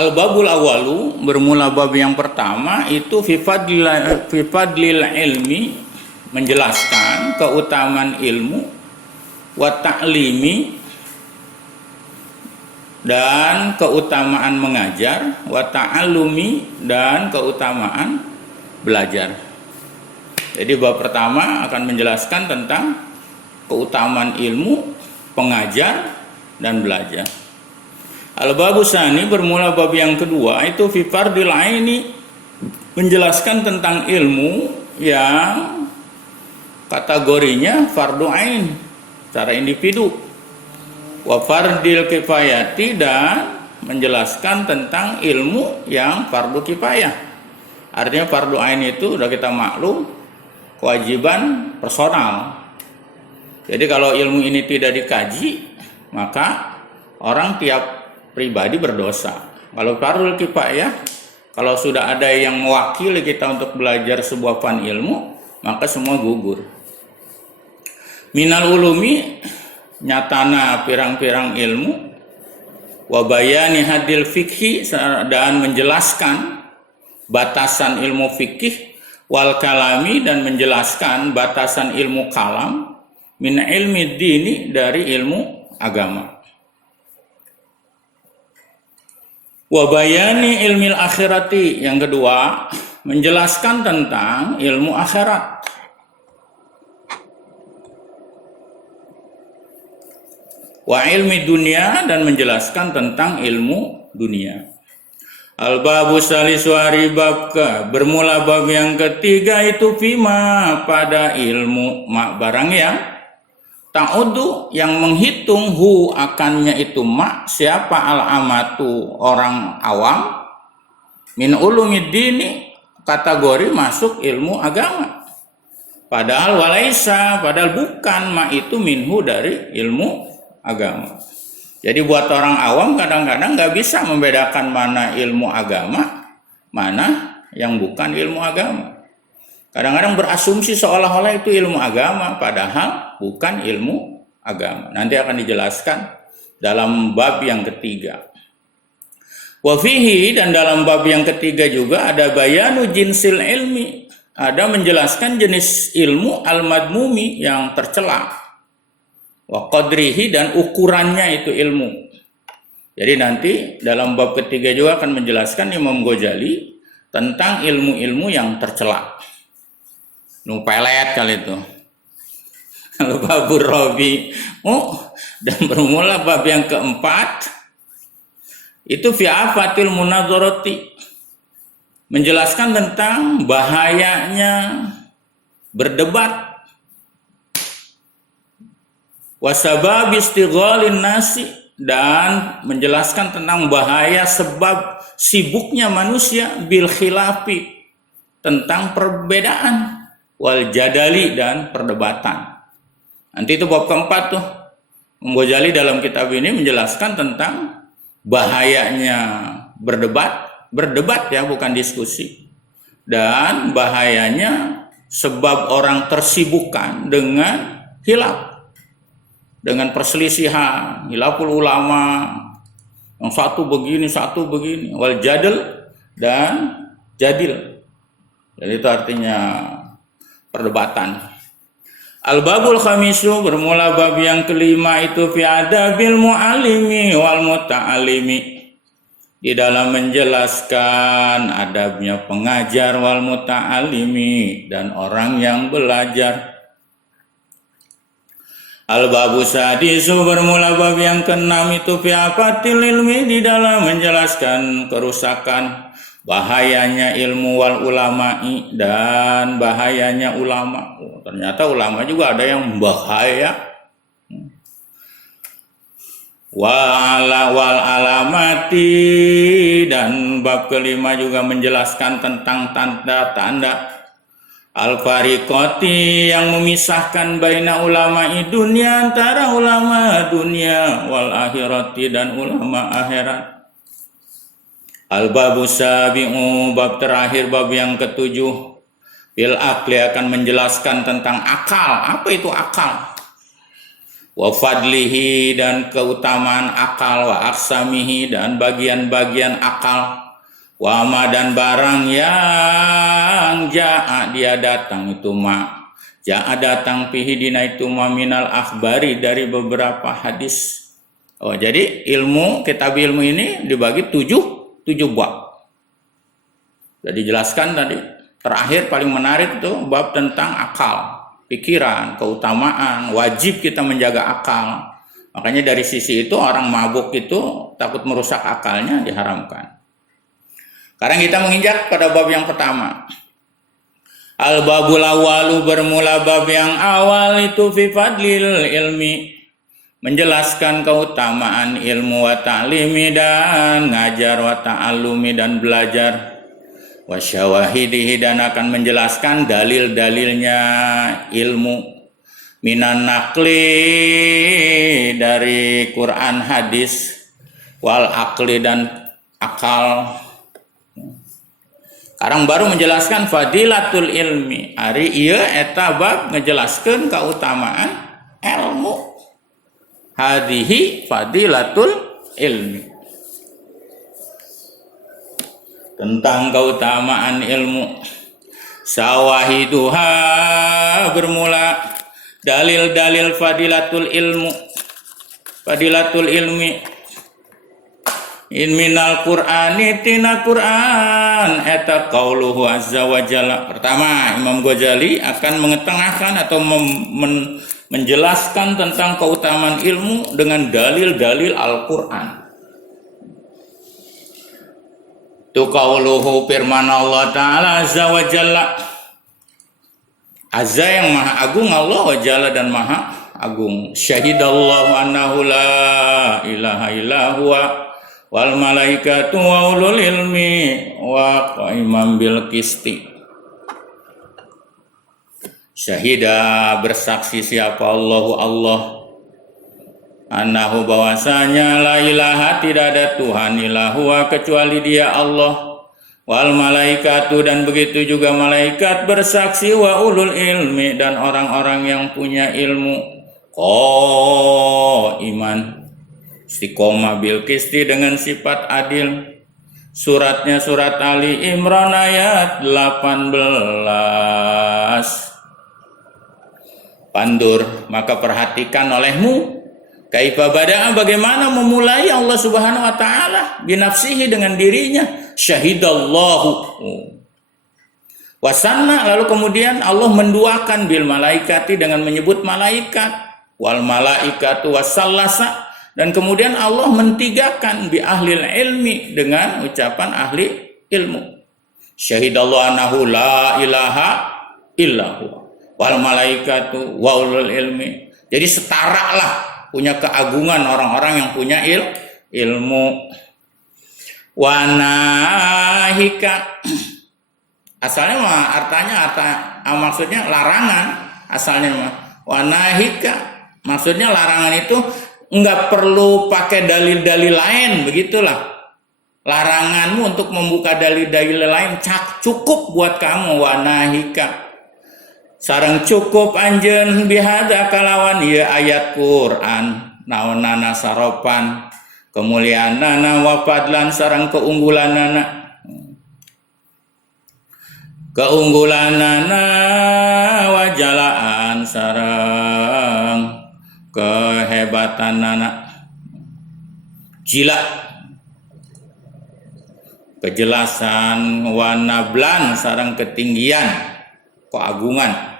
Al-babul awalu, bermula bab yang pertama itu fi fadlil ilmi, menjelaskan keutamaan ilmu, wa ta'limi, dan keutamaan mengajar, wa ta'allumi, dan keutamaan belajar. Jadi bab pertama akan menjelaskan tentang keutamaan ilmu, pengajar, dan belajar. Al-babu tsani, bermula bab yang kedua itu fi fardil aini, menjelaskan tentang ilmu yang kategorinya fardu ain, secara individu, wa fardil kifayati, dan menjelaskan tentang ilmu yang fardu kifayah. Artinya fardu ain itu sudah kita maklum kewajiban personal. Jadi kalau ilmu ini tidak dikaji, maka orang tiap pribadi berdosa. Kalau fardul kifayah, kalau sudah ada yang mewakili kita untuk belajar sebuah fan ilmu, maka semua gugur. Minal ulumi, nyatana pirang-pirang ilmu, wa bayani hadil fikhi, dan menjelaskan batasan ilmu fikih, wal kalami, dan menjelaskan batasan ilmu kalam, min ilmi dini, dari ilmu agama. Wa bayani ilmil akhirati, yang kedua menjelaskan tentang ilmu akhirat. Wa ilmi dunia, dan menjelaskan tentang ilmu dunia. Al-babu salisu, bab bermula bab yang ketiga itu fima, pada ilmu barang yang ta'udu, yang menghitung hu, akannya itu siapa al-amatu, orang awam, min ulumiddini, kategori masuk ilmu agama. Padahal walaisa, padahal bukan itu minhu, dari ilmu agama. Jadi buat orang awam kadang-kadang nggak bisa membedakan mana ilmu agama, mana yang bukan ilmu agama. Kadang-kadang berasumsi seolah-olah itu ilmu agama, padahal bukan ilmu agama. Nanti akan dijelaskan dalam bab yang ketiga. Wa fihi, dan dalam bab yang ketiga juga ada bayanu jinsil ilmi, ada menjelaskan jenis ilmu al-madmumi, yang tercela. Wa qadrihi, dan ukurannya itu ilmu. Jadi nanti dalam bab ketiga juga akan menjelaskan Imam Ghazali tentang ilmu-ilmu yang tercela. Pelet kali itu. Babur Robi, dan bermula bab yang keempat itu fi afatil munadzarati, menjelaskan tentang bahayanya berdebat, wasabab istighalin nasi, dan menjelaskan tentang bahaya sebab sibuknya manusia bil khilafi, tentang perbedaan, wal jadali, dan perdebatan. Nanti itu bab keempat tuh. Ghazali dalam kitab ini menjelaskan tentang bahayanya berdebat ya, bukan diskusi. Dan bahayanya sebab orang tersibukkan dengan khilaf, dengan perselisihan, khilaful ulama, yang satu begini, wal jadal, dan jadil. Jadi itu artinya perdebatan. Al-babul khamisu, bermula bab yang kelima itu fi adabil mu'allimi wal muta'allimi, di dalam menjelaskan adabnya pengajar, wal muta'allimi, dan orang yang belajar. Al-babu sadisu, bermula bab yang keenam itu fi afatil ilmi, di dalam menjelaskan kerusakan, bahayanya ilmu, wal ulama'i, dan bahayanya ulama. Ternyata ulama juga ada yang bahaya. Wal alamati, dan bab kelima juga menjelaskan tentang tanda-tanda al-fariqati, yang memisahkan baina ulama'i dunia, antara ulama dunia, wal akhirati, dan ulama akhirat. Al-babu sabi'u, bab terakhir, bab yang ketujuh, bil akli, akan menjelaskan tentang akal. Apa itu akal? wa fadlihi dan keutamaan akal, wa aksamihi dan bagian-bagian akal, wa ma dan barang yang ja'a dia datang itu ma, ja'a datang fihi dina itu ma minal akhbari dari beberapa hadis. Oh, jadi ilmu, kitab ilmu ini dibagi tujuh bab. Sudah dijelaskan tadi. Terakhir paling menarik itu bab tentang akal, pikiran, keutamaan, wajib kita menjaga akal. Makanya dari sisi itu orang mabuk itu takut merusak akalnya diharamkan. Sekarang kita menginjak pada bab yang pertama. Al-babul awalu bermula bab yang awal itu fi fadlil ilmi. Menjelaskan keutamaan ilmu wa ta'limi dan ngajar, wa ta'allumi dan belajar. Wa syawahidihi dan akan menjelaskan dalil-dalilnya ilmu. Minan naqli dari Quran hadis, wal akli dan akal. Sekarang baru menjelaskan fadilatul ilmi. Ari ieu eta bab ngejelaskeun keutamaan ilmu. Hadihi fadilatul ilmi. Tentang keutamaan ilmu. Sawahiduha bermula dalil-dalil fadilatul ilmu. Fadilatul ilmi. In minal Qur'ani tina Qur'an eta qauluhu azza wa jalla. Pertama, Imam Ghazali akan mengetengahkan atau menjelaskan tentang keutamaan ilmu dengan dalil-dalil Al-Qur'an. Tu qauluhu firman Allah Ta'ala azza wa jalla. Azza yang maha agung, Allah wa jalla dan maha agung. Syahidallahu annahu la ilaha illa huwa wal malaikatu wa ulul ilmi wa qaimam bil qisti. Syahida bersaksi siapa Allah annahu bahwasanya la ilaha tidak ada Tuhan illa huwa kecuali dia Allah, wal malaikatu dan begitu juga malaikat bersaksi, wa ulul ilmi dan orang-orang yang punya ilmu, iman istiqomah bil qisti dengan sifat adil. Suratnya surat Ali Imran ayat 18. Pandur, maka perhatikan olehmu kaifa bada'a bagaimana memulai Allah Subhanahu wa taala binafsihi dengan dirinya, syahidallahu wasanna, lalu kemudian Allah menduakan bil malaikati dengan menyebut malaikat, wal malaikatu wasallasa, dan kemudian Allah mentigakan bi ahlil ilmi dengan ucapan ahli ilmu. Syahidallahu annahu la ilaha illahu wal malaikatu wa ulul ilmi. Jadi setara lah, punya keagungan orang-orang yang punya ilmu. Wanahika asalnya mah maksudnya larangan, asalnya mah wanahika maksudnya larangan itu enggak perlu pakai dalil-dalil lain, begitulah. Laranganmu untuk membuka dalil-dalil lain cukup buat kamu. Wanahika sareng cukup anjeun bihada kalawan ieu ayat Quran naonana saropan kemuliaanana wa fadlan sareng keunggulanana wa jalaan sareng kehebatanana, jila kejelasan, wa nablan sareng ketinggian keagungan.